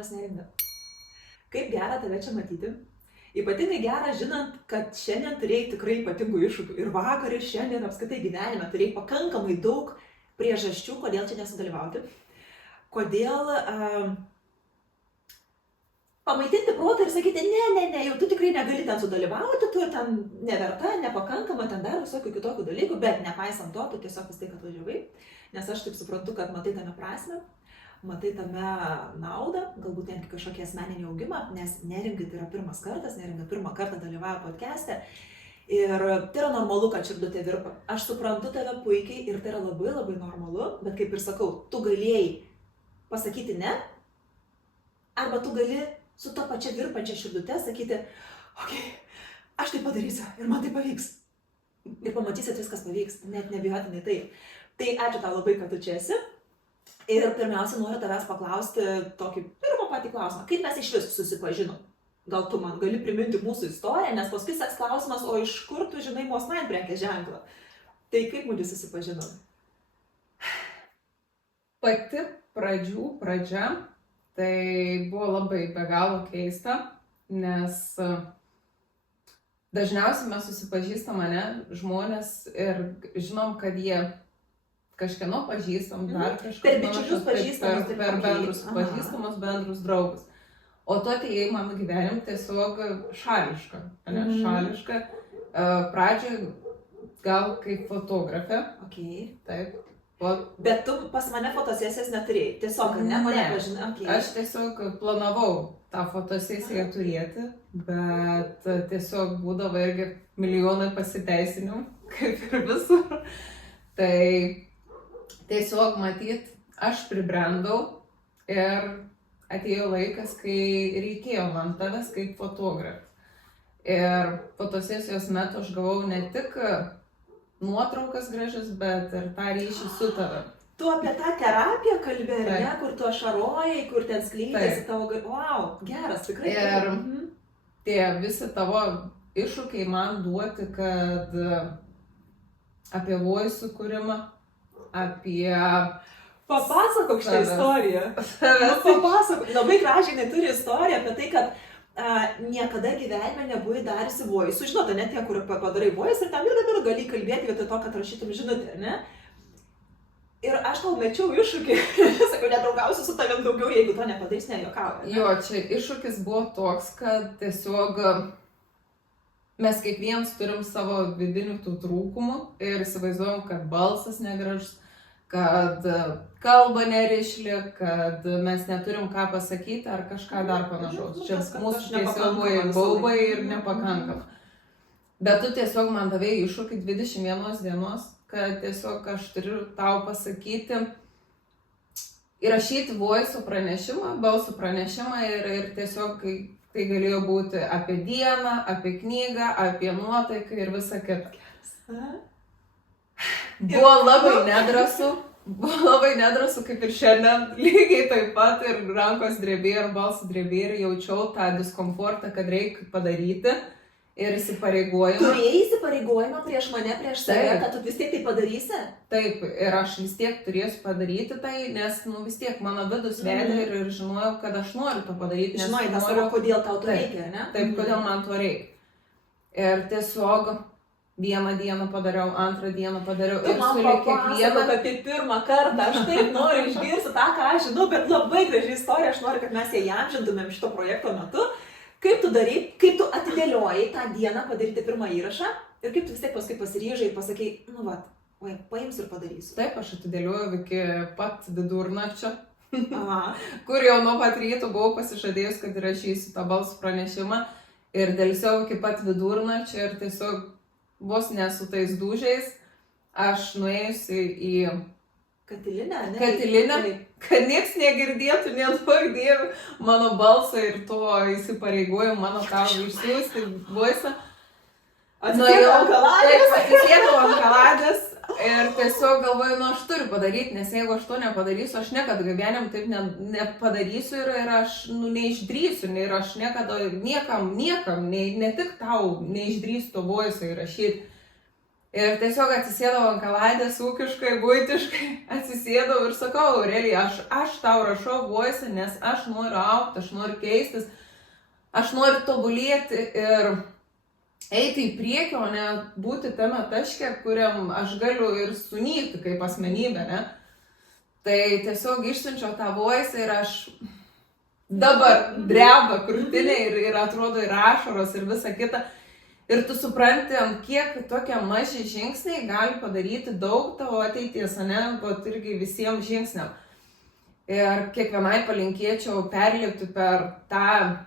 Labas, Neringa. Kaip gera tave čia matyti. Ypatingai gera žinant, kad šiandien turėjai tikrai ypatingų iššūkių. Ir vakar, ir šiandien apskritai gyvenime turėjai pakankamai daug priežasčių, kodėl čia nesudalyvauti. Kodėl pamaitinti protą ir sakyti, ne, jau tu tikrai negali ten sudalyvauti, tu ten neverta, nepakankama, ten dar visokių kitokių dalykų, bet nepaisant to, tu tiesiog vis tiek atvažiavai. Nes aš taip suprantu, kad matai tame prasmę. Matai tame naudą, galbūt netgi kažkokį asmeninį augimą, nes Neringai tai yra pirmas kartas, Neringa pirmą kartą dalyvauja podcast'e ir tai yra normalu, kad širdutė virpa. Aš suprantu tave puikiai ir tai yra labai labai normalu, bet kaip ir sakau, tu galėjai pasakyti ne, arba tu gali su to pačia virpančia širdute sakyti, aš tai padarysiu ir man tai pavyks. Ir pamatysit, viskas pavyks, net nebijotinai taip. Tai ačiū tau labai, kad tu čia esi. Ir pirmiausia, noriu tavęs paklausti tokį pirmą patį klausimą. Kaip mes iš vis susipažinom? Gal tu man gali priminti mūsų istoriją, nes paskui seks klausimas, o iš kur tu žinai Mosnine prekės ženklą? Tai kaip mūdį susipažinom? Pati pradžia, tai buvo labai be galo keista, nes dažniausiai mes susipažįstam žmonės ir žinom, kad jie kažkieno pažįstam, dar kažką. Per bičiulius pažįstamus. Per bendrus pažįstamus, bendrus draugus. O tu atėjai mano gyvenim tiesiog šališka. Šališka. Pradžioje gal kaip fotografė. Taip. Bet tu pas mane fotosesijas neturėjai. Tiesiog nepažinai. Aš tiesiog planavau tą fotosesiją turėti, bet tiesiog būdavo irgi milijonai pasiteisinimų, kaip ir visur. Tai tiesiog matyt, aš pribrendau ir atėjo laikas, kai reikėjo man tavęs kaip fotografas. Ir fotosesijos metu aš gavau ne tik nuotraukas gražias, bet ir tą ryšį su tavim. Tu apie tą terapiją kalbėjai, ne? Kur tu ašarojai, kur ten skleidėsi tavo... Wow, geras, tikrai. Ir tie visi tavo iššūkiai man duoti, kad apie voice sukūrimą, apie... Papasakok šitą istoriją. Papasakok. Labai gražiai neturi istoriją apie tai, kad niekada gyvenime nebuvai dariusi voice. Žinote, ne tie, kur padarai voice ir tam ir gali kalbėti vietoj to, kad rašytum žinutę, ne? Ir aš tau mečiau iššūkį. Sakau, nedraugausiu su tavim daugiau, jeigu to nepadarys, nejuokauju. Jo, čia iššūkis buvo toks, kad tiesiog mes kiekvienas turim savo vidinių tų trūkumų ir įsivaizduojam, kad balsas negražus, kad kalba nerišli, kad mes neturim ką pasakyti ar kažką dar panašaus. Čia mūsų tiesiog buvo baubai ir nepakankama. Bet tu tiesiog man davėjai iššūkį 21 dienos, kad tiesiog aš turiu tau pasakyti, įrašyti voice pranešimą, balsų pranešimą ir tiesiog tai galėjo būti apie dieną, apie knygą, apie nuotaiką ir visą kitą. Buvo labai nedrąsu, kaip ir šiandien, lygiai taip pat ir rankos drebėjo ir balsas drebėjo ir jaučiau tą diskomfortą, kad reikia padaryti ir įsipareigojimą. Turėjai įsipareigojimą prieš mane, prieš save, kad tu vis tiek tai padarysi? Taip, ir aš vis tiek turėsiu padaryti tai, nes vis tiek mano vidus vedė ir žinojau, kad aš noriu to padaryti. Žinojai tą savo, kodėl tau to reikia, ne? Taip, kodėl man to reikia. Ir tiesiog vieną dieną padariau, antrą dieną padariau ir sulig kiekvieną... apie pirmą kartą, aš taip noriu išgirsti tą, ką aš žinau, bet labai graži istorija, aš noriu, kad mes ją įamžintumėm šito projekto metu. Kaip tu darai, kaip tu atidėliojai tą dieną padaryti pirmą įrašą ir kaip tu vis tiek paskui pasiryžai ir pasakei, paimsiu ir padarysiu. Taip, aš atidėliojau iki pat vidurnakčio, kur jau nuo pat ryto buvau pasižadėjus, kad įrašysiu tą balsų pranešimą ir dėlsiau iki pat vidurnakčio ir tiesiog vos ne su tais dūžiais, aš nuėjusi į katilinę, kad nieks negirdėtų, neduok Dieve, mano balsą ir to įsipareigojimą, mano tau išsiųsti voice. Atsisėdau ant kaladės ir tiesiog galvoju, aš turiu padaryti, nes jeigu aš to nepadarysiu, aš niekada gyvenim taip nepadarysiu ir aš neišdrįsiu, ir aš niekada niekam, ne tik tau neišdrįstu to voice įrašyti. Ir tiesiog atsisėdau ant kaladės, ūkiškai, buitiškai, atsisėdau ir sakau, Aurelija, aš tau rašau voice, nes aš noriu augti, aš noriu keistis, aš noriu tobulėti ir eiti į priekį, o ne būti tame taške, kuriam aš galiu ir sunykti kaip asmenybė, ne? Tai tiesiog išsiunčiau tą voice ir aš dabar dreba krūtinė ir atrodo ir ašaros ir visa kita. Ir tu supranti, kiek tokie maži žingsniai gali padaryti daug tavo ateities, ne, bet irgi visiems žingsniam. Ir kiekvienai palinkėčiau perlipti per tą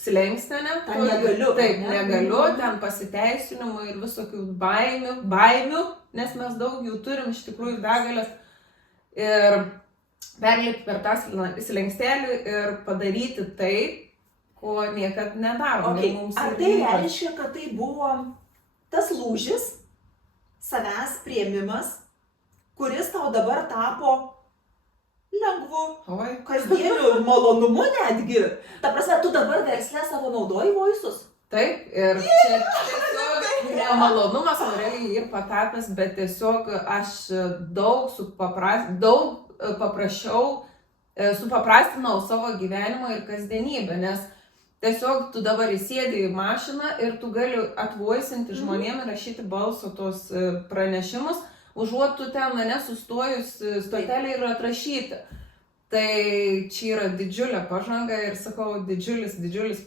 slenkstę, ne? Tą negaliu. Taip, negaliu, ten pasiteisinimų ir visokių baimių, nes mes daug jų turim iš tikrųjų begalės. Ir perlipti per tą slenkstėlį ir padaryti tai, ko niekad nedarom. Okay. Ar tai reiškia, kad tai buvo tas lūžis, savęs priėmimas, kuris tau dabar tapo lengvu, kasdieniu malonumu netgi? Ta prasme, tu dabar versle savo naudoji voice'us? Taip, ir čia tiesiog nemalonumas Aurelijai ir patapęs, bet tiesiog aš daug supaprastinau savo gyvenimą ir kasdienybę, nes tiesiog tu dabar įsėdi į mašiną ir tu gali atvoisinti žmonėm ir rašyti balso tos pranešimus, užuot tu ten nesustojus stotelį ir atrašyti. Tai čia yra didžiulė pažanga ir sakau, didžiulis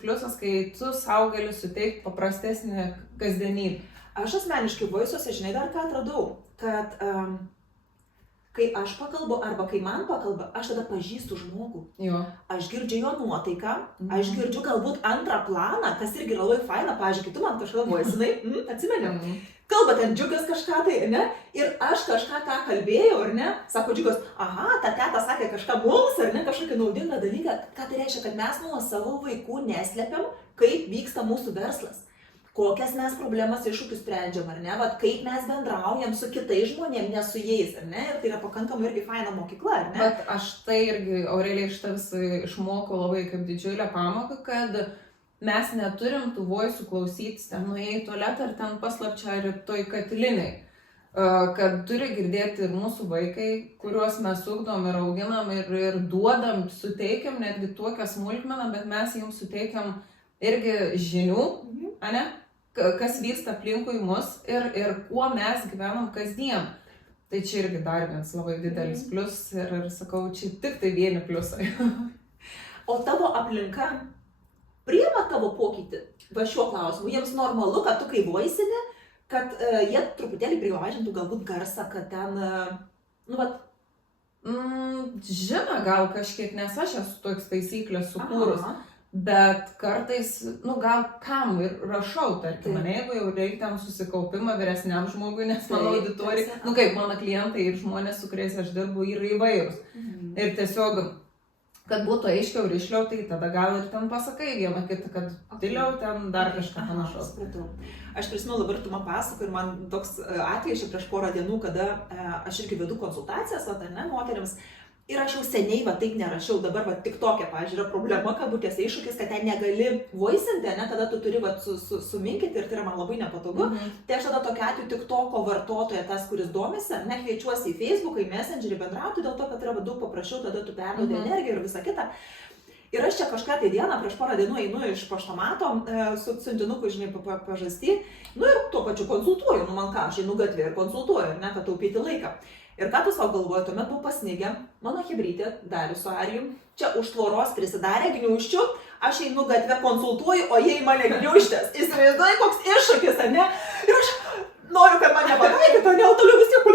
pliusas, kai tu sau gali suteikti paprastesnę kasdienybę. Aš asmeniškai voice'uose, žinai, dar ką atradau, kad kai aš pakalbu arba kai man pakalba, aš tada pažįstu žmogų. Jo. Aš girdžiu jo nuotaiką, aš girdžiu galbūt antrą planą, kas irgi yra labai faina, pavyzdžiui, kai tu man kažką voicinai, atsimeni, kalba ten Džiugas kažką tai, ne? Ir aš kažką tą kalbėjau, ar ne? Sako Džiugas, aha, ta teta sakė kažką mums, ar ne, kažkokį naudingą dalyką. Ką tai reiškia, kad mes nuo savo vaikų neslepiam, kaip vyksta mūsų verslas. Kokias mes problemas iššūkius sprendžiam, ar ne, vat kaip mes bendraujam su kitais žmonėm, ne su jais, ar ne, ir tai yra pakankamai irgi faina mokykla, ar ne? Bet aš tai irgi, Aurelija, iš tavęs išmokau labai kaip didžiulę pamoką, kad mes neturim tų voice'ų klausytis, ten nuėjai į tualetą ar ten paslapčia ar toj katiliniai, kad turi girdėti ir mūsų vaikai, kuriuos mes ugdom ir auginam ir duodam, suteikiam netgi tokią smulkmeną, bet mes jiems suteikiam irgi žinių, ane? Kas vyksta aplinkui mus ir kuo mes gyvenam kasdien. Tai čia irgi dar vienas labai didelis plius ir sakau, čia tik tai vieni pliusai. O tavo aplinka priima tavo pokytį va šiuo klausimu? Jiems normalu, kad tu kai voicini, kad jie truputėlį privažintų galbūt garsą, kad ten, Žino gal kažkiek, nes aš esu toks taisyklės sukūrus. Bet kartais, gal kam ir rašau, tarkim, jeigu jau reikia tam susikaupimą vyresniam žmogui, nes mano auditorija, kaip mano klientai ir žmonės, su kuriais aš dirbu, yra įvairūs. Ir tiesiog, kad būtų aiškiau ir išliau, tai tada gal ir ten pasakai vieną kitą, kad tyliau ten dar kažką panašaus. Aš prisimenu, dabar tu man pasakoji ir man toks atvejis prieš porą dienų, kada aš irgi vedu konsultacijas, moterims. Ir aš jau seniai taip nerašiau, dabar tik tokia, pavyzdžiui, yra problema, kabutėse iššūkis, kad ten negali voicinti, kada tu turi suminkyti ir tai yra man labai nepatogu. Tai aš tada tokia atveju tik toko vartotoja, tas, kuris domisi, kviečiuosi į Facebooką, į Messengerį bendrauti, dėl to, kad yra daug paprasčiau, tada tu perduodi energiją ir visą kitą. Ir aš čia kažką tai dieną, prieš porą dienų einu iš paštomato su siuntinuku, žinai, pažasty, ir tuo pačiu konsultuoju, man ką, aš einu gatvėje ir konsultuoju, kad taupyti laiką. Ir ką tu savo galvoji, tuomet buvo pasnigę, mano chebrytė, Darius su Arijum, čia už tvoros prisidarė gniūščių, aš einu gatvę konsultuoju, o jie į mane gniūštės. Įsivaizduoji, koks iššūkis, ne? Ir aš noriu, kad mane pataikytų, ne, toliau vis tiek.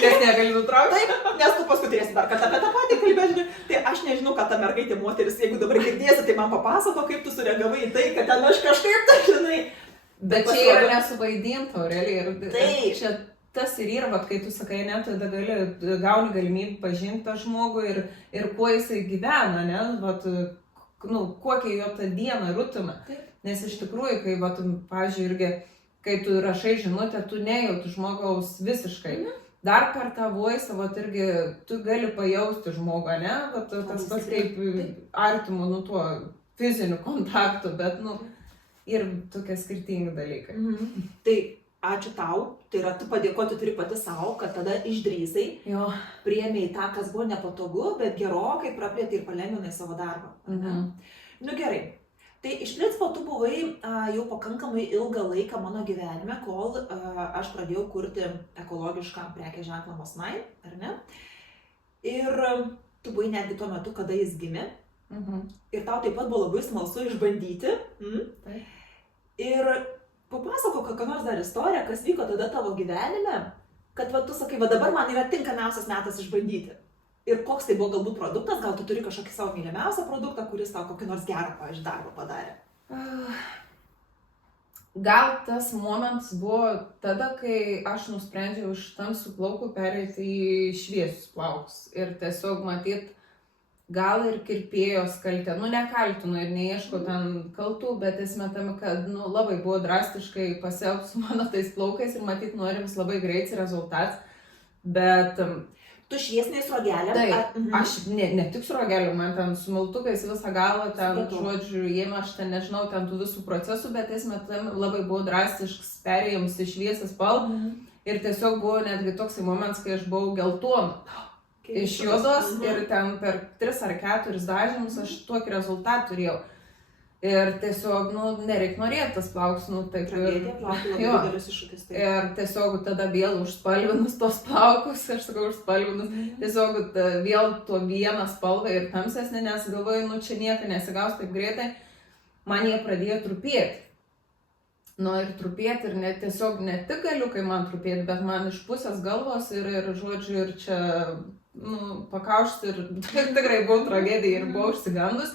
Nes negali nutraukti. Taip, nes tu paskui turėsi dar kartą apie tą patį kalbėti. Tai aš nežinau, kad ta mergaitė moteris, jeigu dabar girdėsi, tai man papasako, kaip tu sureagavai į tai, kad ten aš kažkaip, tai žinai. Bet čia yra nesuvaidinta, Aurelija. Taip. Tas ir yra, kai tu sakai, tada gauni galimybę pažinti tą žmogų ir kuo jisai gyvena, kokia jo ta diena, rutina. Nes iš tikrųjų, kai, pavyzdžiui, irgi, kai tu rašai žinutę, tu nejauti žmogaus visiškai. Dar per tą voice, irgi, tu gali pajausti žmogą, ne? Tas pats kaip artimų, tuo fiziniu kontaktu, bet, ir tokie skirtingi dalykai. Tai ačiū tau, tai yra tu padėkoti turi pati savo, kad tada išdrįsai, Jo. priėmėjai tą, kas buvo nepatogu, bet gerokai praplėtai ir palengvinai savo darbą. Nu gerai. Tai iš principo tu buvai jau pakankamai ilgą laiką mano gyvenime, kol aš pradėjau kurti ekologišką prekės ženklą Mosnai, ar ne? Ir tu buvai netgi tuo metu, kada jis gimė. Ir tau taip pat buvo labai smalsu išbandyti. Ir papasakok kokią nors dar istoriją, kas vyko tada tavo gyvenime, kad va, tu sakai, va dabar man yra tinkamiausias metas išbandyti. Ir koks tai buvo galbūt produktas, gal tu turi kažkokį savo mylimiausią produktą, kuris tau kokį nors gerą, pavyzdžiui, darbą padarė. Gal tas momentas buvo tada, kai aš nusprendžiau iš tamsių plaukų pereiti į šviesius plaukus. Ir tiesiog matyt, gal ir kirpėjos kaltė, nekaltinu ir neieškau ten kaltų, bet esmė tame, kad labai buvo drastiškai pasielgti su mano tais plaukais ir matyt norims labai greitas rezultatas. Bet tu šviesniais rogelėm? Taip, aš ne tik su rogeliu, man ten su miltukais visą galvą, ten, žodžiu, jėmė, aš ten nežinau ten tų visų procesų, bet esmė tam labai buvo drastiškas perėjimas į šviesą spalvą ir tiesiog buvo netgi toks momentas, kai aš buvau geltona. Iš juodos ir ten per 3 ar 4 dažymus aš tokį rezultatą turėjau. Ir tiesiog, nereik norėti tas plaukus, taip ir... Ir tiesiog tada vėl užspalvinus tos plaukus, aš sakau užspalvinus, tiesiog vėl to vieną spalvą ir tamsesnį, nes galvoju, čia nieko nesigaus taip greitai, man jie pradėjo trupėti. Ir trupėti ir tiesiog ne tik galiukai man trupėti, bet man iš pusės galvos ir žodžiu, ir čia, pakaušti ir tikrai buvo tragedija ir buvau užsigandus.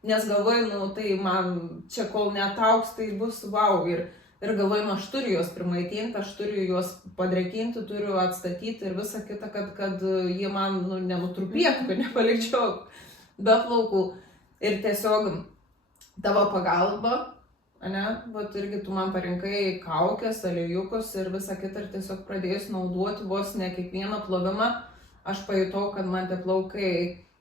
Nes galvoju, tai man čia kol netauks, tai bus wow. Ir galvoju, aš turiu juos primaitinti, aš turiu juos padrėkinti, turiu atstatyti ir visą kitą, kad jie man nenutrupėtų, kad nepalikčiau be plaukų. Ir tiesiog tavo pagalba, vat irgi tu man parinkai kaukės, aliejus ir visą kitą ir tiesiog pradėjus naudoti vos ne kiekvieną plovimą, aš pajutau, kad man tie plaukai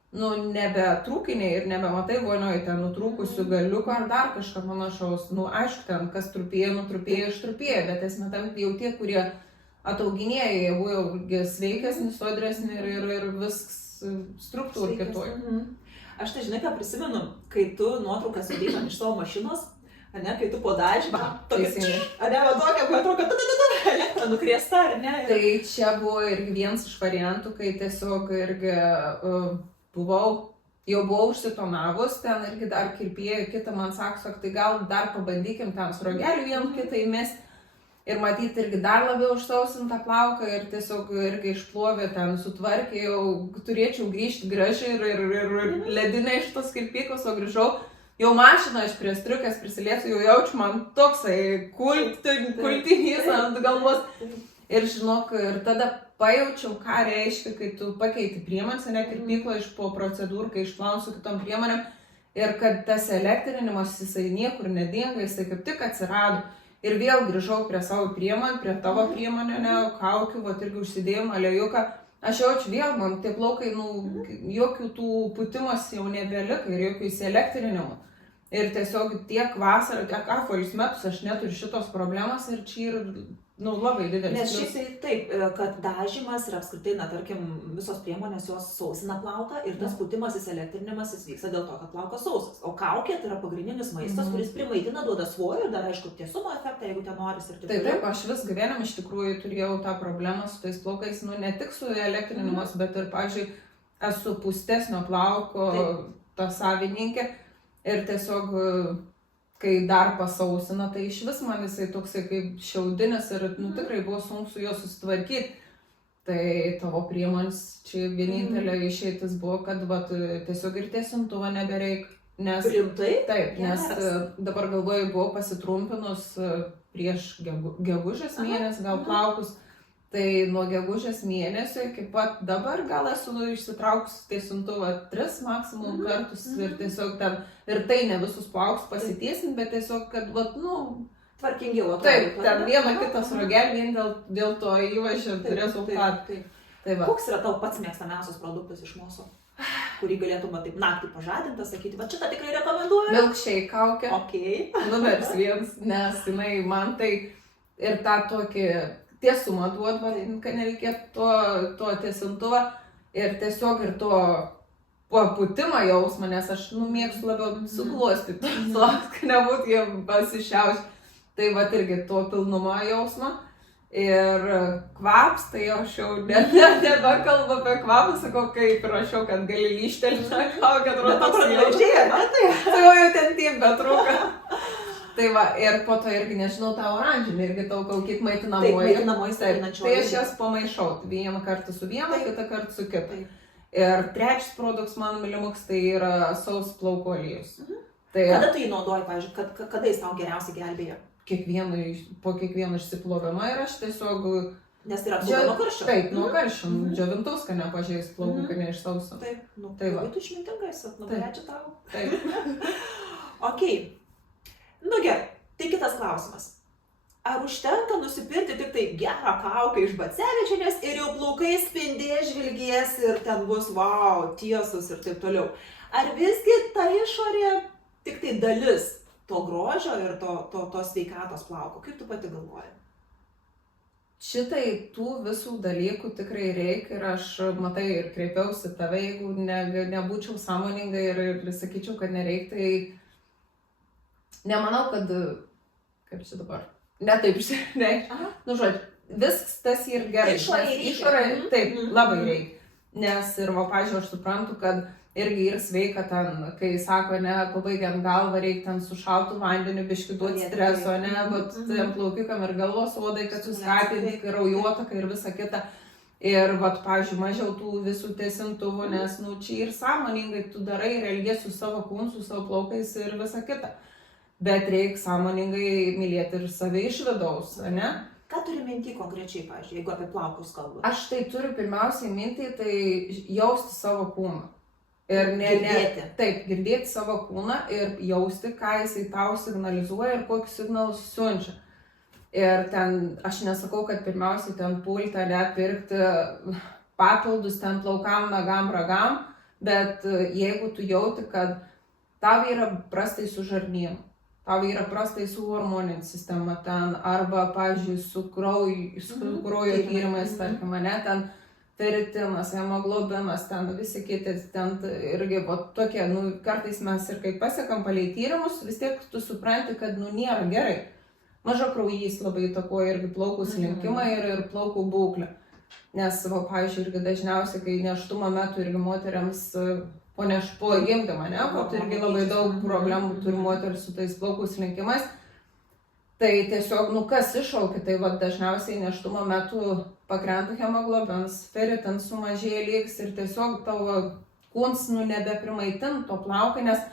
nebe trūkiniai ir nebematai vonioje ten nutrūkusių galiukų ar dar kažką panašaus. Aišku, ten kas trupėjo, ištrupėjo, bet esmė tam jau tie, kurie atauginėja, jie buvo jau sveikesni, sodresni ir viskas struktūra kitoj. Aš tai žinai, ką prisimenu, kai tu nuotrauką sudėjai iš savo mašinos, kai tu po dažymą, tokia elektra nukriesta, ar ne? Tai čia buvo irgi vienas iš variantų, kai tiesiog irgi jau buvau užsitonavus, ten irgi dar kirpėjo, kitą man sako, tai gal dar pabandykim ten su rogeliu vienu kitą įmesti ir matyti irgi dar labiau užsausintą plauką ir tiesiog irgi išplovė ten sutvarkė, jau turėčiau grįžti gražiai ir ledinę iš tos kirpyklos, o grįžau, jau mašina aš prie striukės prisiliesiu, jau jaučiu man toksai kultinys ant galvos ir žinok, ir tada pajaučiau, ką reiškia, kai tu pakeiti priemonės, kirpykloje po procedūrų, kai išplauni su kitom priemonėm ir kad tas elektrinimas, jisai niekur nedinga, jisai kaip tik atsirado ir vėl grįžau prie savo priemonę, prie tavo priemonę, kaukių, irgi užsidėjom aliejuką, aš jaučiu vėl, man tie plaukai, jokių tų putimas jau nebelika ir jokių įsielektrinimų. Ir tiesiog tiek vasarą, tiek apvalius metus aš neturiu šitos problemos ir čia ir labai didelis. Nes šiaip tai taip, kad dažymas ir apskritai, tarkim, visos priemonės jos sausina plauką ir tas putimas, įsielektrinimas vyksta dėl to, kad plaukas sausas. O kaukė tai yra pagrindinis maistas, kuris primaitina, duoda svorio ir dar aišku tiesumo efektą, jeigu ten noris ir taip. Taip, aš vis gyvenime iš tikrųjų turėjau tą problemą su tais plaukais, ne tik su elektrinimas, bet ir, pavyzdžiui, esu pūstesnio plauko ta savininkė. Ir tiesiog, kai dar pasausina, tai iš vis man jisai toksai kaip šiaudinis ir tikrai buvo sunku su juo susitvarkyti. Tai tavo priemonės čia vienintelė išeitis buvo, kad tiesiog ir tiesintuvo nebereik. Rimtai? Taip, nes dabar galvoju, buvau pasitrumpinus prieš gegužės mėnesį, gal plaukus. Tai nuo gegužės mėnesio iki pat dabar gal esu išsitraukus tiesintuvą 3 maksimum kartus ir tiesiog ten, ir tai ne visus plaukus pasitiesinti, bet tiesiog, kad, tvarkingiau atrodo. Taip, ten vieną kitą srogelį vien dėl to įvažią rezultatą. Koks yra tavo pats mėgstamiausias produktas iš mūsų, kurį galėtum taip naktį pažadinti, sakyti, šitą tikrai rekomenduoju? Milkshake kaukė. Okay. Numeris 1, nes jinai man tai ir tą tokį tiesumą duot, kad nereikėtų to tiesintuvą ir tiesiog ir to papūtimą jausmą, nes aš mėgstu labiau suglostyti, kad nebūtų jie pasišiauš. Tai va irgi to pilnumo jausmą. Ir kvaps, tai aš jau nebekalbu apie kvapą, sakau, kaip rašiau, kad gali lyštelti, kad rodos jaučiai, tai jau ten tiek betrūka. Tai va, ir po to irgi, nežinau, tą oranžinį, irgi tau kiek maitinamoji. Taip, maitinamoji stebinančioji. Tai aš jas pamaišau, vieną kartą su vienu, kitą kartą su kitu. Ir trečias produktas mano mylimuks, tai yra sausas plaukų aliejus. Kada tu jį naudoji, pavyzdžiui, kada jis tau geriausiai gelbėja? Po kiekvieno išsiplovimo ir aš tiesiog... Nes tai yra apsauga nuo karščio. Taip, nuo karščio, džiovintus, kad nepažeis plaukų, kad neišsauso. Taip, tai va. Tu išmintingai esi, labai ačiū tau. Taip. Okei. Nu gerai, tai kitas klausimas. Ar užtenka nusipirkti tik tai gerą kaukę iš Bacevičienės ir jau plaukai spindės, žvilgės ir ten bus wow, tiesus ir taip toliau? Ar visgi ta išorė tik tai dalis to grožio ir to sveikatos plauko? Kaip tu pati galvoji? Šitai tų visų dalykų tikrai reikia ir aš, matai, ir kreipiausi tave, jeigu nebūčiau sąmoninga ir sakyčiau, kad nereikia, tai nemanau, kad, kaip čia dabar, ne taip, ne, nu žodžiu, viskas tas ir gerai. Išorė, taip, labai reikia, nes ir, va, pažiūrėjau, aš suprantu, kad irgi ir sveika ten, kai sako, ne, pabaigiant galvą reikia ten su šaltu vandeniu biškį duoti streso, ne, bet tiem plaukikam ir galvos odai, kad suskatinti, kraujotaką ir visa kita. Ir, vat, pavyzdžiui, mažiau tų visų tiesintuvų, nes, nu, čia ir sąmoningai tu darai ir elgiesi su savo kūnu, su savo plaukais ir visa kita. Bet reikia sąmoningai mylėti ir save iš vidaus, ne? Ką turi minty konkrečiai, pavyzdžiui, jeigu apie plaukus kalbu? Aš tai turiu pirmiausiai minty, tai jausti savo kūną. Ir girdėti. Taip, girdėti savo kūną ir jausti, ką jisai tau signalizuoja ir kokius signalus siunčia. Ir ten, aš nesakau, kad pirmiausiai ten pulti, pirkti papildus ten plaukam, nagam, ragam, bet jeigu tu jauti, kad tau yra prastai su žarnynu, tau yra prastai su hormoninė sistema ten, arba, pavyzdžiui, su kraujo tyrimais, tarkim, ne, ten feritinas, hemoglobinas, ten visi kiti, ten irgi, va, tokie, nu, kartais mes ir kai pasiekam palei tyrimus, vis tiek tu supranti, kad, nu, nėra gerai. Maža kraujys labai įtakoja irgi plaukų slinkimą ir plaukų būklę. Nes, va, pavyzdžiui, irgi dažniausiai, kai nėštumo metu irgi moteriams po gimdymą, ne, kad irgi labai daug problemų turi moteris su tais plaukų slinkimais. Tai tiesiog, nu, kas iššaukia, tai va, dažniausiai nėštumo metu pakrenta hemoglobins, feritinas sumažėja lygis ir tiesiog tavo kūnas, nu, nebeprimaitin to plaukai, nes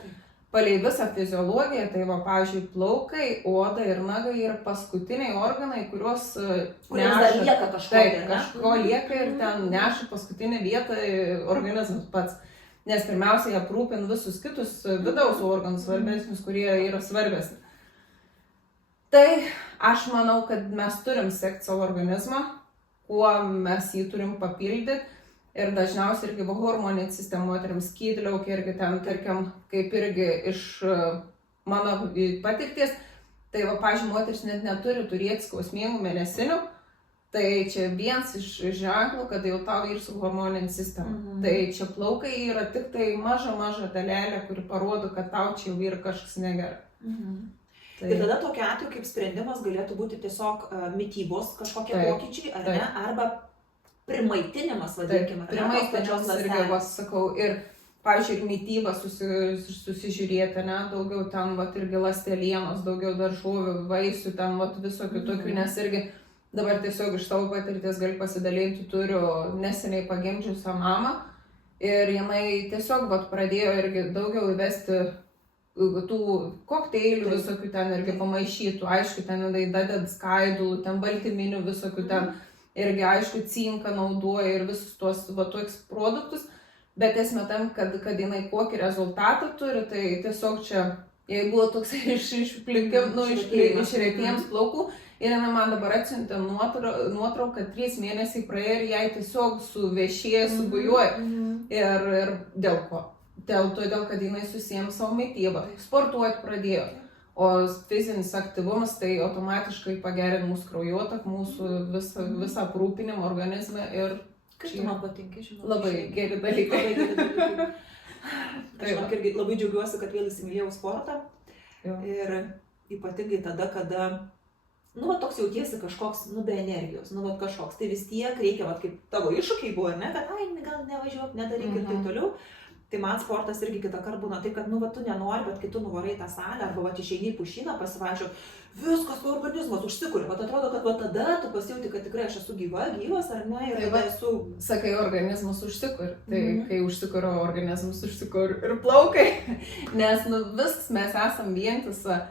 palei visą fiziologiją, tai va, pavyzdžiui, plaukai, oda ir nagai yra paskutiniai organai, kuriuos dar lieka kažko. Taip, kažko lieka ir ten neša paskutinę vietą organizmas pats. Nes pirmiausiai aprūpin visus kitus vidaus organus svarbesnius, kurie yra svarbesni. Tai aš manau, kad mes turim sekti savo organizmą, kuo mes jį turim papildyti. Ir dažniausiai irgi hormoninė sistema moterims skydliaukė irgi ten, tarkim, kaip irgi iš mano patirties, tai va, pavyzdžiui, moteris net neturi turėti skausmingų mėnesinių, tai čia vienas iš ženklų, kad jau tau ir su hormoninė sistema. Tai čia plaukai yra tik tai maža dalelė, kuri parodo, kad tau čia jau yra kažkas negerai. Tai. Ir tada tokiu atveju kaip sprendimas galėtų būti tiesiog mitybos kažkokie pokyčiai, ar ne, arba primaitinimas, vadinkime. Primaitinimas irgi, vas sakau, ir, pavyzdžiui, ir mitybą susižiūrėti, ne, daugiau ten, vat, irgi ląstelienos, daugiau daržovių, vaisių, ten, vat, visokių tokių, nes irgi dabar tiesiog iš savo patirties galiu pasidalinti, turiu neseniai pagimdžiusią mamą ir jinai tiesiog, vat, pradėjo irgi daugiau įvesti tų kokteilių visokių ten irgi pamaišytų, aišku, ten jinai dadeda skaidulų, ten baltyminių visokių ten, irgi aišku, cinką naudoja ir visus tuos va tokius produktus, bet esmė tam, kad jinai kokį rezultatą turi, tai tiesiog čia, jei buvo toks išretiems plaukų, ir jinai man dabar atsiuntė nuotrauką, 3 mėnesiai praėjo ir jai tiesiog suvešėja, subujuoja. Ir dėl ko? Todėl, kad jinai susijęs savo mitybą, sportuoti pradėjo. o fizinis aktyvumas tai automatiškai pagerina mūsų kraujotaką, mūsų visą aprūpinimą organizmą ir Kaip tu man patinki, žinau. labai geri dalykai. Labai geri dalykai. Aš žinok, irgi labai džiaugiuosi, kad vėl įsimylėjau sportą. Jo. Ir ypatingai tada, kada, nu, va, toks jautiesi kažkoks, nu, be energijos, nu, va, kažkoks. Tai vis tiek reikia, va, kaip tavo iššūkiai buvo, ne, kad, ai, gal nevažiuok, nedaryk ir taip toliau. Tai man sportas irgi kitą kartą būna taip, kad, nu, va, tu nenori, bet kai tu nuvarai tą salę, arba, va, išeini į pušyną, pasivažiuok, viskas, organizmas užsikūrė. Va, atrodo, kad, va, tada tu pasijauti, kad tikrai aš esu gyvas, ar ne, ir tada esu... Sakai, organizmas užsikūrė. Tai kai užsikūrė organizmas, užsikūrė ir plaukai. Nes, nu, viskas mes esam vientisa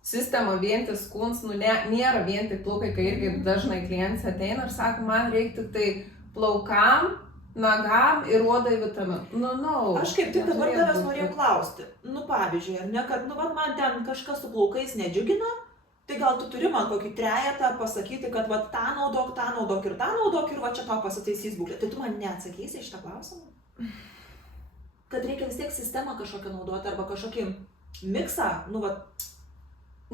sistema, vientis kūnas, nu, nėra vien tik plaukai, kai irgi dažnai klientai ateina ir sako, man reikia tik tai plaukam, nagam ir odai vitaminų. Aš kaip tik dabar tavęs norėjau klausti. Nu, pavyzdžiui, ar ne, kad, nu, va, man ten kažkas su plaukais nedžiugina, tai gal tu turi man kokį trejetą pasakyti, kad, va, tą naudok ir va, čia tau pasitaisys būklė. Tai tu man neatsakysi iš tą klausimą? Kad reikia vis tiek sistemą kažkokią naudoti arba kažkokį miksą, nu, va.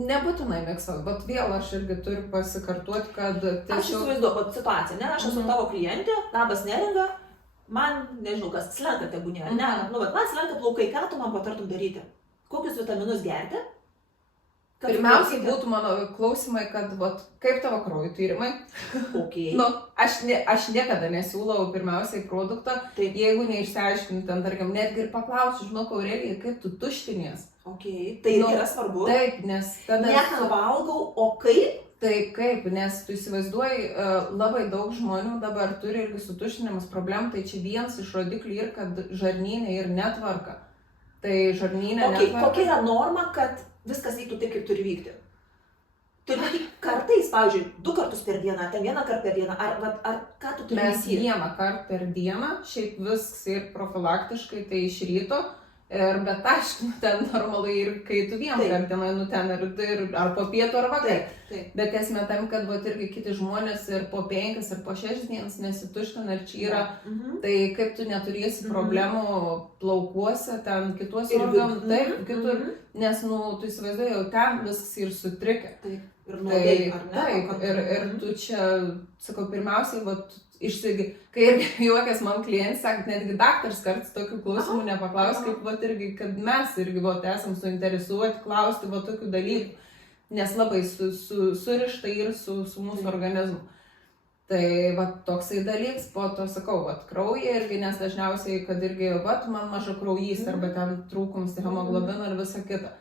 Nebūtinai miksas, bet vėl aš irgi turiu pasikartuoti, kad tiesiog... Aš įsivaizduoju situaciją, ne, aš esu tavo klientė, labas neringa, man, nežinau, kas slenka tebūnė, ne, nu, bet man slenka plaukai, ką tu man patartum daryti? Kokius vitaminus gerti? Pirmiausiai būtų mano klausimai, kad, vat, kaip tavo kraujo tyrimai? Okay. Nu, aš niekada nesiūlau pirmiausiai produktą, jeigu neišsiaiškinu, ten, tarkim, netgi ir paklausiu, žinau, Aurelija, kaip tu tuštinies. Okay. Tai yra svarbu. Taip, nes tada... Ne ką valgau, o kaip? Taip, kaip, nes tu įsivaizduoji, labai daug žmonių dabar turi irgi su tuštinimas problemų, tai čia vienas iš rodiklių ir kad žarnyne ir netvarka. Tai žarnyne netvarka. Kokia yra norma, kad viskas vyktų taip, kaip turi vykti? Turi kartais, pavyzdžiui, 2 kartus per dieną, ten 1 kartą per dieną, ar ką tu turi mąstyti? Mes 1 kartą per dieną, šiaip viskas ir profilaktiškai, tai iš ryto. Bet aišku, ten normalai ir kai tu vieną kartą, nu ten ar po pietų ar vakar. Bet esmė tam, kad vat irgi kiti žmonės ir po 5 ir po 6 dienas nesituština ir čia yra, tai kaip tu neturėsi problemų plaukuose, ten kituose organų, taip, kitur, nes, nu, tu įsivaizduoji, jau ten viskas ir sutrikę. Ir nuodai, ar ne? Taip, ir tu čia, sakau, pirmiausiai, vat, kai irgi juokės man klientai, sakė, netgi daktaras kartais tokių klausimų nepaklaus, kaip, vat, irgi, kad mes irgi, vat, esam suinteresuoti klausti, vat, tokių dalykų, nes labai surišta ir su mūsų organizmu. Tai, vat, toksai dalyks, po to sakau, vat, krauja irgi, nes dažniausiai, kad irgi, vat, man maža kraujys, arba ten trūkums hemoglobino ir visa kita.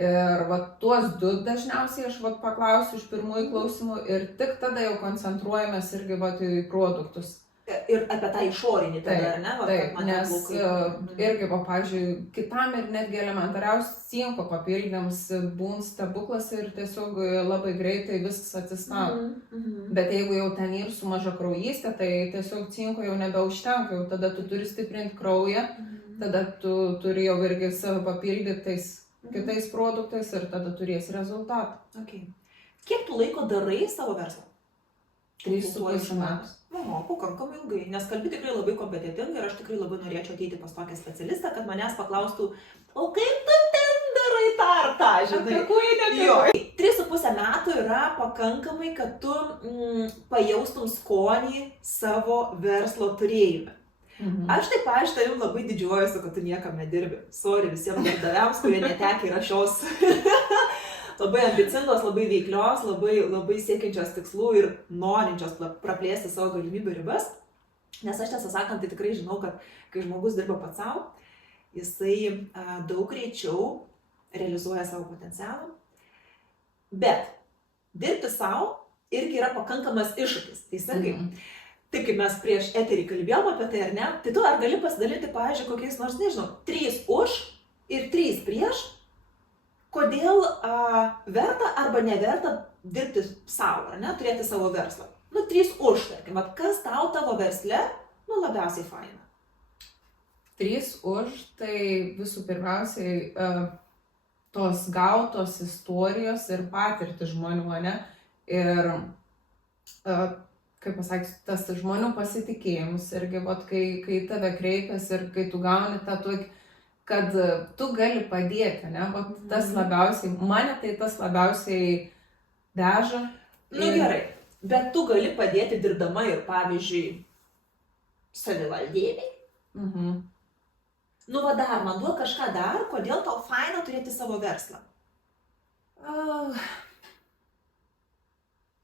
Ir vat, tuos 2 dažniausiai aš vat, paklausiu iš pirmųjų klausimų ir tik tada jau koncentruojamės irgi vat, į produktus. Ir apie tą išorinį tada, ar ne? Taip, nes irgi, pavyzdžiui, kitam ir netgi elementariausias cinko papildymams būna stebuklas ir tiesiog labai greitai viskas atsistato. Bet jeigu jau ten ir su maža kraujystė, tai tiesiog cinko jau nebeužtenka, jau tada tu turi stiprinti kraują, tada tu turi jau irgi savo papildyti tais kitais produktais ir tada turėsi rezultatą. Okay. Kiek tu laiko darai savo verslą? 3,5 metų. Pakankamai ilgai, nes kalbi tikrai labai kompetentingai ir aš tikrai labai norėčiau ateiti pas tokią specialistą, kad manęs paklaustų, o kaip tu ten darai tą ar tą, žinai? Jo. 3,5 metų yra pakankamai, kad tu pajaustum skonį savo verslo turėjime. Aš taip, aš tavim labai didžiuojuosi, kad tu niekam nedirbi. Sorry visiems darbdaviams, kurie netekę yra šios labai ambicingos, labai veiklios, labai siekiančios tikslų ir norinčios praplėsti savo galimybių ribas. Nes aš tiesą sakant, tai tikrai žinau, kad kai žmogus dirba pats savo, jisai daug greičiau realizuoja savo potencialą. Bet dirbti savo irgi yra pakankamas iššūkis, teisingai. Taip kaip mes prieš eterį kalbėjom apie tai, ar ne? Tai tu ar gali pasidalinti, pavyzdžiui, kokiais nors, nežinau, 3 už ir 3 prieš, kodėl verta arba neverta dirbti savo, ar ne? Turėti savo verslą. Nu, 3 už, tarkim, kas tavo versle, nu, labiausiai faina? 3 už, tai visų pirmiausiai tos gautos istorijos ir patirtis žmonių, ne? Ir kaip pasakysiu, tas žmonių pasitikėjimus irgi, vat, kai tave kreipiasi ir kai tu gauni tą tokį, kad tu gali padėti, ne, va, tas labiausiai, mane tai tas labiausiai veža. Nu gerai, bet tu gali padėti dirbdama ir, pavyzdžiui, savivaldybei. Nu va dar, man duok kažką dar, kodėl tau faina turėti savo verslą.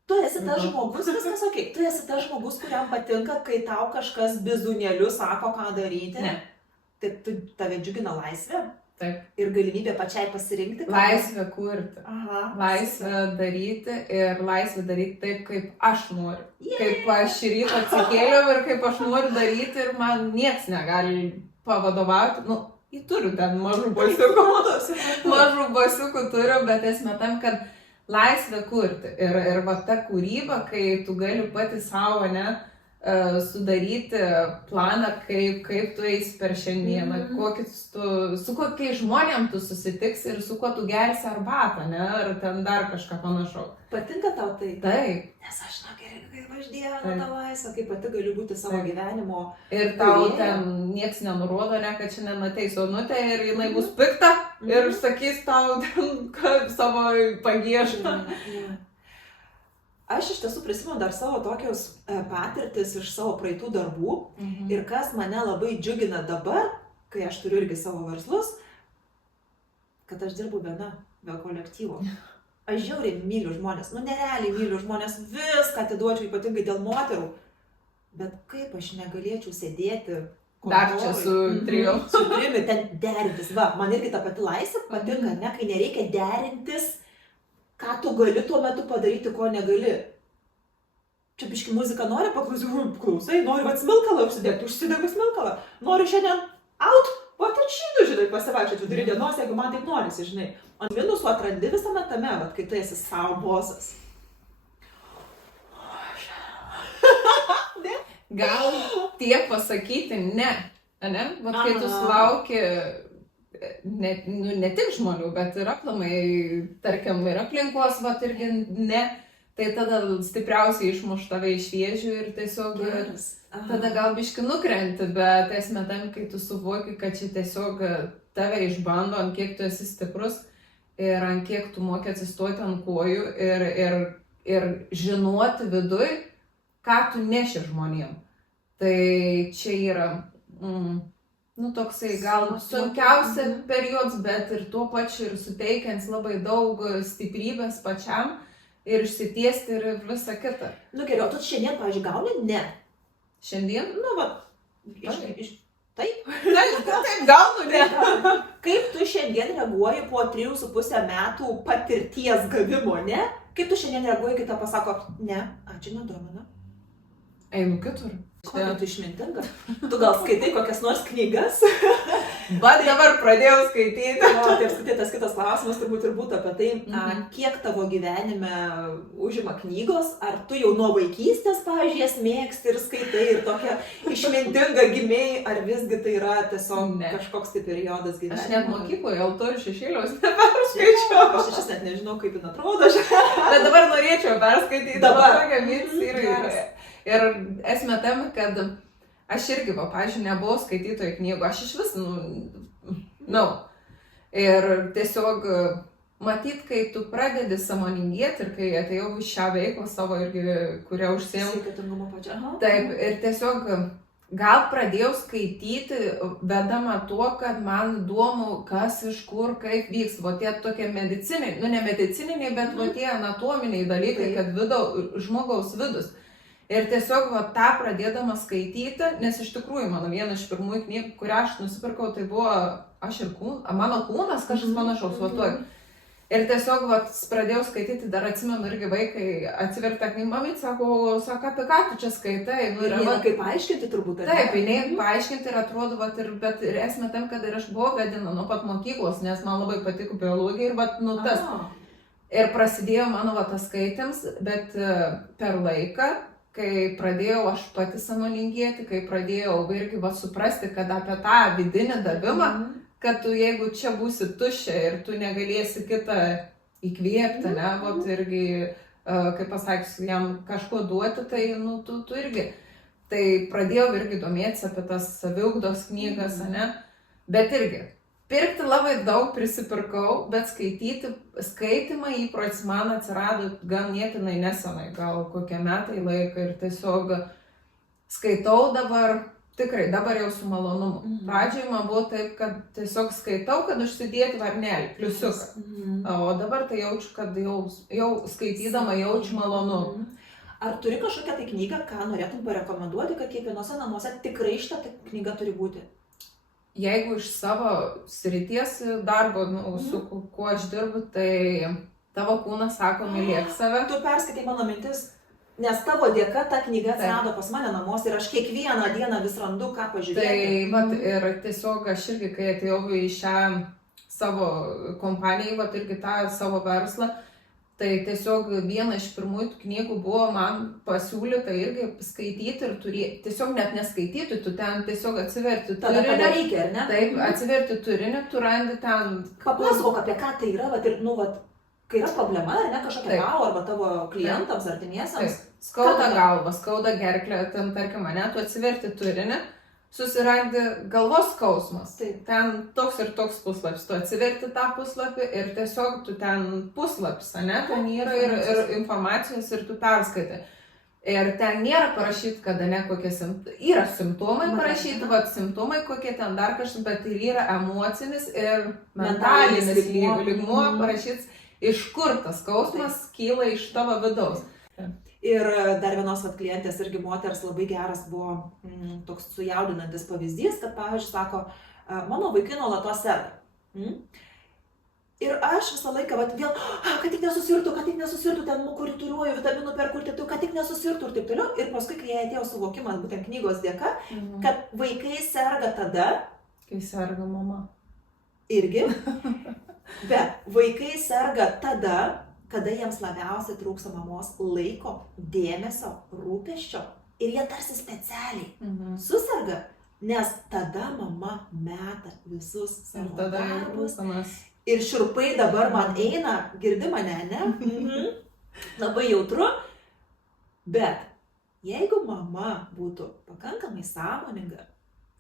Tu esi tas žmogus, viskas okei, tu esi tas žmogus, kuriam patinka, kai tau kažkas bizūnėliu sako, ką daryti. Ne. Tai tave džiugina laisvė? Taip. Ir galimybė pačiai pasirinkti? Laisvė kurti. Aha. Laisvė daryti ir laisvė daryti taip, kaip aš noriu. Kaip aš rytą atsikėliau ir kaip aš noriu daryti ir man nieks negali pavadovauti. Nu, turiu ten mažų basiukų. Mažų basiukų turiu, bet esmė tam, kad laisvė kurti. Ir va ta kūryba, kai tu gali pati savo, ne, sudaryti planą, kaip tu eisi per šiandieną, su kokiais žmonėm tu susitiksi ir su kuo tu gersi arbatą, ne, ar ten dar kažką panašaus. Patinka tau tai? Taip. Nes aš aš dievinu tą laisvę, kaip pati galiu būti savo gyvenimo. Ir tau ten nieks nenurodo, ne, kad šiandien ateis Onutė ir jinai bus pikta ir sakys tau ten savo pagiežą. Aš iš tiesų prisimenu dar savo tokios patirtis iš savo praeitų darbų ir kas mane labai džiugina dabar, kai aš turiu irgi savo verslus, kad aš dirbu viena, be kolektyvo. Aš žiauriai myliu žmonės, nu nerealiai myliu žmonės, viską atiduočiau, ypatingai dėl moterų, bet kaip aš negalėčiau sėdėti dar čia su trijom. Su trim ir ten derintis, va, man irgi ta pati laisvė patinka, ne, kai nereikia derintis, ką tu gali tuo metu padaryti, ko negali. Čia biški muzika nori klausai, nori vat smilkalą užsidėti, užsidegu smilkalą, nori šiandien out, o ten šinu, žinai, pasivaikščioti vidury dienos, jeigu man taip norisi, žinai. Ant minusų atrandi visame tame, vat, kai tu esi savo bosas. Gal tiek pasakyti ne, ne? Vat kai tu sulauki ne tik žmonių, bet ir aplamai, tarkim, ir aplinkos, vat irgi ne, tai tada stipriausiai išmuš tave iš vėžių ir tiesiog tada gal biški nukrenti, bet esmė tam, kai tu suvoki, kad čia tiesiog tave išbando, ant kiek tu esi stiprus ir ant kiek tu moki atsistoti ant kojų ir žinoti viduj, ką tu neši žmonėm. Tai čia yra, nu, toksai gal sunkiausia periodas, bet ir tuo pačiu ir suteikiant labai daug stiprybės pačiam ir išsitiesti ir visą kitą. Nu geriau, tu šiandien, pavyzdžiui, gauni? Ne. Šiandien? Nu, va, taip? Taip, gaunu, ne. Kaip tu šiandien reaguoji po 3,5 metų patirties gavimo, ne? Kaip tu šiandien reaguoji, kai tau pasako, ne, ačiū, nedomina. Einu kitur. Kodėl tu išmintinga? Tu gal skaitai kokias nors knygas? Bet dabar pradėjau skaityti. O, tai apskaitai tas kitas klausimas turbūt ir būtų apie tai, kiek tavo gyvenime užima knygos, ar tu jau nuo vaikystės, pavyzdžiui, jas mėgsti ir skaitai ir tokia išmintinga gimėjai, ar visgi tai yra tiesiog kažkoks tai periodas gyvenime. Aš net mokykloje Altorių šešėliaus neperskaičiau. Aš iš net nežinau, kaip jin atrodo. Bet dabar norėčiau perskaityti. Dabar. Ir esmė tam, kad aš irgi, pavyzdžiui, nebuvau skaitytojų knygų, aš iš vis, Ir tiesiog matyt, kai tu pradedi sąmoningėti ir kai atėjau į šią veiklą savo irgi, kurią užsiimu. Taip, ir tiesiog gal pradėjau skaityti, vedama tuo, kad man įdomu, kas iš kur, kaip vyks, va tie tokie medicininiai, ne medicininiai, bet va tie anatominiai dalykai, kad žmogaus vidus. Ir tiesiog va tą pradėdama skaityti, nes iš tikrųjų mano viena iš pirmųjų knygų, kurią aš nusipirkau, tai buvo Aš ir mano kūnas, kažkas panašaus, va tuoj. Ir tiesiog va pradėjau skaityti, dar atsimenu irgi vaikai atsivertę knygą, mamyt, sako, apie ką tu čia skaitai? Ir kaip paaiškinti turbūt. Taip, nei paaiškinti ir atrodo, bet ir esmė tam, kad ir aš buvau vedina nuo pat mokyklos, nes man labai patiko biologija ir tas. Ir prasidėjo mano tas skaitėms, bet per laiką, kai pradėjau aš pati sąmoningėti, kai pradėjau irgi suprasti, kad apie tą vidinį davimą, kad tu jeigu čia būsi tuščia ir tu negalėsi kitą įkvėpti, irgi, kaip pasakysiu, jam kažko duoti, tai tu irgi. Tai pradėjau irgi domėtis apie tas saviugdos knygas, bet irgi Pirkti labai daug prisipirkau, bet skaitymą įprotis man atsirado ganėtinai nesenai, gal kokie metai laiko ir tiesiog skaitau dabar, tikrai dabar jau su malonumu. Pradžioj man buvo taip, kad tiesiog skaitau, kad užsidėti varnelį, pliusiuką. O dabar tai jaučiu, kad jau skaitydama jaučiu malonumą. Ar turi kažkokią tai knygą, ką norėtum parekomenduoti, kad kiekvienose namuose tikrai šitą knyga turi būti? Jeigu iš savo srities darbo, su kuo aš dirbu, tai Tavo kūnas sako, mylėk save. Tu perskaitai mano mintis, nes tavo dėka ta knyga atsirado pas mane namuose ir aš kiekvieną dieną vis randu, ką pažiūrėti. Tai vat, ir tiesiog aš irgi, kai atėjau į šią savo kompaniją, vat, irgi tą savo verslą, tai tiesiog viena iš pirmųjų knygų buvo man pasiūlyta irgi skaityti ir turėti, tiesiog net neskaityti, tu ten tiesiog atsiverti turinį. Tada kada reikia, ar ne? Taip, atsiverti turinį, tu randi ten... Papasakok apie ką tai yra, vat, ir, kai yra problema, ne kažkokia tau arba tavo klientams, artimiesiams. Skauda galva, skauda gerklę, ten tarkim, ne, tu atsiverti turinį, susirandi galvos skausmas. Taip. Ten toks ir toks puslapis, tu atsiverti tą puslapį ir tiesiog tu ten puslapis, ne, ten yra ir informacijos ir tu perskaitai. Ir ten nėra parašyti, kada ne kokie yra simptomai parašyti, vat simptomai kokie ten dar kažkas, bet ir yra emocinis ir mentalinis lygmuo parašyts, iš kur tas skausmas kyla iš tavo vidaus. Ir dar vienos klientės irgi moters labai geras buvo toks sujaudinantis pavyzdys, kad pavyzdžiui sako, mano vaikai nuolatos serga. Ir aš visą laiką, vėl, kad tik nesusirtų, ten kuriuriuoju vitaminų per kur, kad tik nesusirtų ir taip toliau. Ir paskui, kai jai atėjo suvokimas, būtent knygos dėka, kad vaikai serga tada, kai serga mama. Irgi, bet vaikai serga tada, kada jiems labiausiai trūksta mamos laiko, dėmesio, rūpesčio ir jie tarsi specialiai suserga, nes tada mama meta visus savo darbus. Ir šiurpai dabar man eina, girdi mane, ne? Labai jautru, bet jeigu mama būtų pakankamai sąmoninga,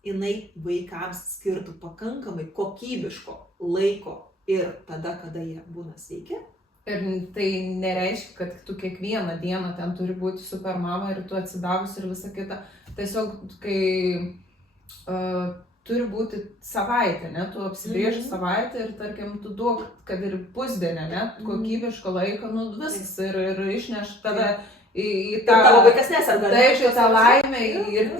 jinai vaikams skirtų pakankamai kokybiško laiko ir tada, kada jie būna sveiki. Ir tai nereiškia, kad tu kiekvieną dieną ten turi būti super mama ir tu atsidavus ir visa kita. Tiesiog, kai turi būti savaitė, ne, tu apsibrėži savaitę ir, tarkim, tu duok, kad ir pusdienę, ne, kokybiško laiko, visas ir išneš tave į tą... Ir tavo vaikas neserga. Taip, tą laimę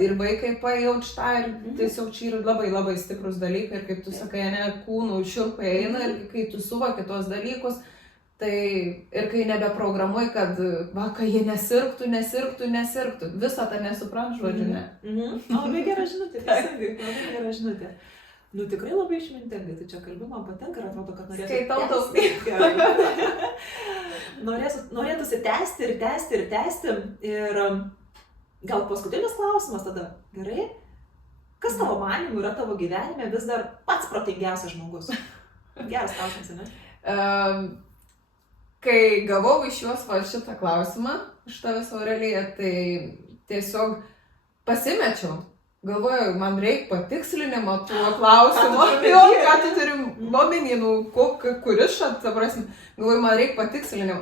ir vaikai pajauč tą ir tiesiog čia yra labai labai stiprus dalykai ir kaip tu sakai, ne, kūnų šiurpai eina ir kai tu suvoki tos dalykus, tai ir kai nebeprogramuoji, kad kai jie nesirgtų, visą tą nesuprant, žodžiu, ne. Labai gera žinutė, teisingai, labai gera žinutė. Tikrai labai išmintingai, tu čia kalbi, man patinka ir atrodo, kad norėtų... Skaitau daug. Norėtųsi tęsti ir gal paskutinis klausimas tada, gerai? Kas tavo manymu yra tavo gyvenime vis dar pats protingiausias žmogus? Geras klausimas, ne? Kai gavau iš juos šitą klausimą, iš tavęs Aurelija, tai tiesiog pasimečiau. Galvoju, man reikia patikslinimo tuo klausimu. Ką tu turi omeny, kuris ta prasme. Galvoju, man reikia patikslinimo.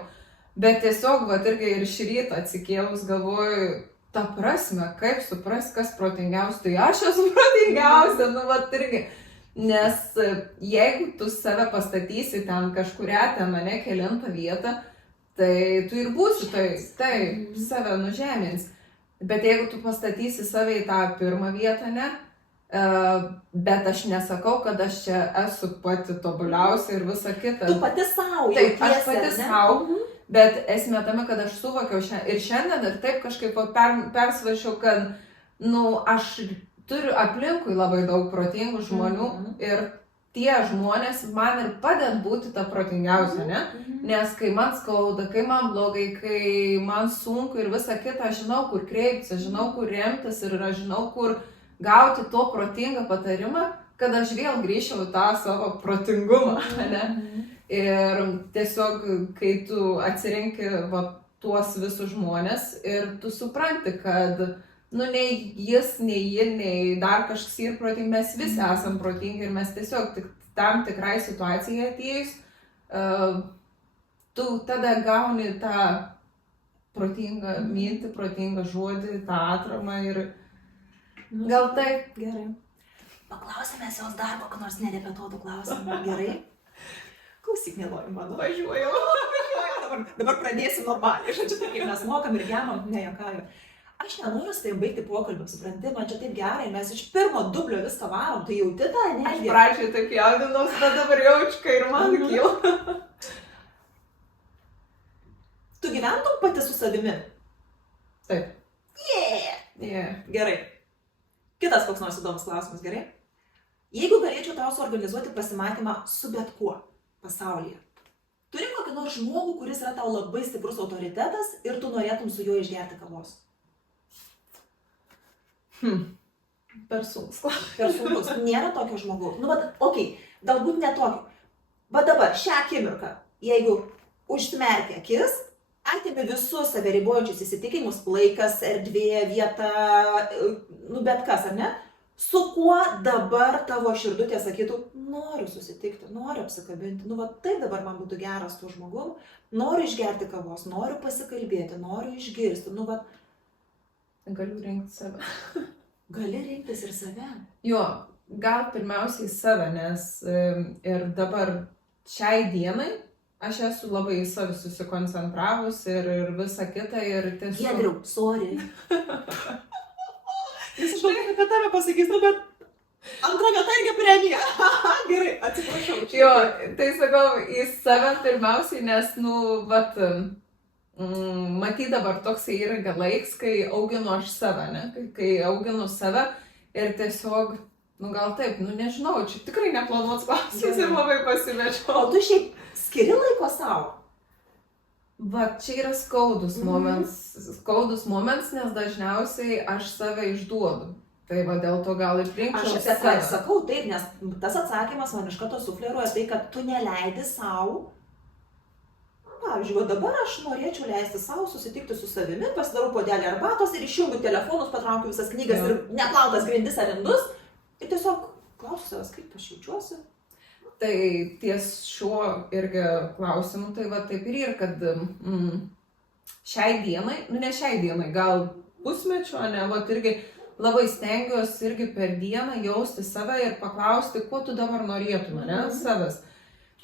Bet tiesiog, irgi ir šį rytą atsikėlus, galvoju, ta prasme, kaip supras, kas protingiausia, tai aš esu protingiausia, irgi. Nes jeigu tu save pastatysi ten kažkurią ten mane kelintą vietą, tai tu ir būsi, tai save nužemins. Bet jeigu tu pastatysi save į tą pirmą vietą, ne, bet aš nesakau, kad aš čia esu pati tobuliausia ir visa kita. Tu pati savo jau taip, aš pati savo, bet esmė tame, kad aš suvokiau ir šiandien ir taip kažkaip persvačiau, kad, aš turiu aplinkui labai daug protingų žmonių ir tie žmonės man ir padeda būti ta protingiausia, ne? Nes kai man skauda, kai man blogai, kai man sunku ir visa kita, aš žinau, kur kreiptis, aš žinau, kur remtis ir aš žinau, kur gauti to protingą patarimą, kad aš vėl grįžčiau tą savo protingumą, ne? Ir tiesiog, kai tu atsirenki tuos visus žmonės ir tu supranti, kad nei jis, nei ji, nei dar kažkas yra protingi, mes visi esam protingi ir mes tiesiog tik tam tikrai situacijai atėjus, tu tada gauni tą protingą mintį, protingą žodį, tą atramą ir gal taip. Gerai. Paklausime jos dar kokį nors nerepetuotų klausimą. Gerai? Klausyk, mieloji mano. Važiuoju. Dabar pradėsim normaliai. Žodžiu, taip kaip mes mokam ir gemam, nejokauju. Aš nenoriu su tavim baigti pokalbį, supranti, man čia taip gerai, mes iš pirmo dublio viską varom, tu jauti tą Aš energiją. pradžiai taip jaudinaus, bet dabar jaučiu, ir man kyla. Tu gyventum pati su savimi? Taip. Yeah. Gerai. Kitas koks nors įdomus klausimas, gerai? Jeigu galėčiau tau suorganizuoti pasimatymą su bet kuo pasaulyje, turi kokį nors žmogų, kuris yra tau labai stiprus autoritetas ir tu norėtum su juo išgerti kavos? Per sunkus. Per sunkus. Nėra tokio žmogaus. Nu, bet, okei, galbūt ne tokio. Bet dabar, šią akimirką, jeigu užsimerkia akis, atimi visus save ribojančius įsitikinimus, laikas, erdvė, vieta, nu bet kas, ar ne? Su kuo dabar tavo širdutė sakytų, noriu susitikti, noriu apsikabinti, nu va taip dabar man būtų geras tuo žmogum, noriu išgerti kavos, noriu pasikalbėti, noriu išgirsti, nu va. Galiu rinkti save. Gali rinktis ir save. Jo, gal pirmiausiai save, nes ir dabar šiai dienai aš esu labai į savį susikoncentravus ir visa kita ir tiesiog... Giedriau, sorry. Jis žinau, apie tave pasakys, nu bet antra vieta irgi premija. Gerai, atsiprašau. Jo, tai sakau, į save pirmiausiai, nes, nu, vat, matyt dabar toksai yra laiks, kai auginu aš save, ne? Kai auginu save ir tiesiog, nu gal taip, nu nežinau, čia tikrai neplanuots klausimas ir labai pasimečiau. O tu šiaip skiri laiko savo? Va, čia yra skaudus momentas, nes dažniausiai aš save išduodu. Tai va, dėl to gal ir rinkčiau save. Aš apie tai sakau taip, nes tas atsakymas man iš karto sufleruoja tai, kad tu neleidi savo. Pavyzdžiui, dabar aš norėčiau leisti savo susitikti su savimi, pasidarau puodelį arbatos ir išjungiu telefonus, patraukiu visas knygas ir neplautas grindis ar indus. Ir tiesiog klausiu savęs, kaip aš jaučiuosi. Tai ties šiuo irgi klausimu, tai va taip ir yra, kad šiai dienai, nu ne šiai dienai, gal pusmečio, ne, va irgi labai stengiuosi irgi per dieną jausti save ir paklausti, ko tu dabar norėtum, ne, savęs.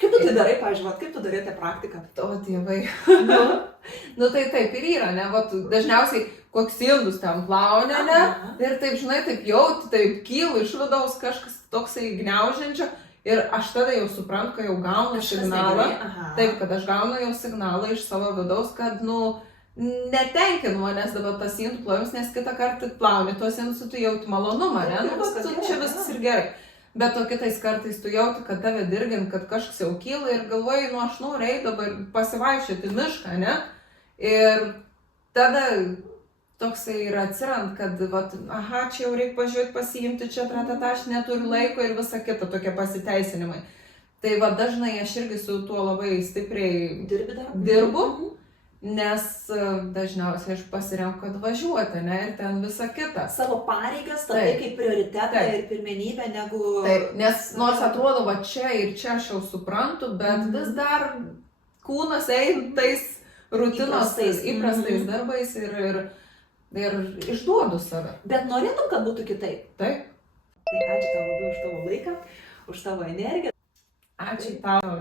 Kaip tu tai darai, pažiūrėt, kaip tu darai tą praktiką? O dievai. Nu tai taip ir yra, ne, va dažniausiai koks indus ten plaunė, ne, ir taip, žinai, taip jau, taip kyla iš vidaus kažkas toksai gniaužiančio. Ir aš tada jau suprantu, kai jau gaunu signalą, taip, kad aš gaunu jau signalą iš savo vidaus, kad, nu, netenkinu manęs dabar tas indų plovimas, nes kitą kartą plauni tuos indus, tu jauti malonumą, ne, nu, čia viskas ir gerai. Bet o kitais kartais tu jauti, kad tave dirgint, kad kažkas jau kyla ir galvoji, nu, aš noriu eiti dabar pasivaikščioti mišką, ne, ir tada toksai ir atsirand, kad, vat, aha, čia jau reikia pažiūrėti, pasiimti, čia tratata, aš neturiu laiko ir visa kita, tokie pasiteisinimai. Tai va, dažnai aš irgi su tuo labai stipriai dirbu, nes dažniausiai aš pasirenku, kad važiuoti, ne, ir ten visa kita. Savo pareigas, tada kaip prioritetą ir pirmenybę, negu... Taip, nes nors atrodo, va čia ir čia aš jau suprantu, bet vis dar kūnas eina tais rutinos, įprastais darbais ir išduodu save. Bet norėtum, kad būtų kitaip? Taip. Tai ačiū tau labai už tavo laiką, už tavo energiją. Ačiū tau.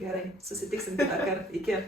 Gerai, susitiksim kitą kartą. Iki.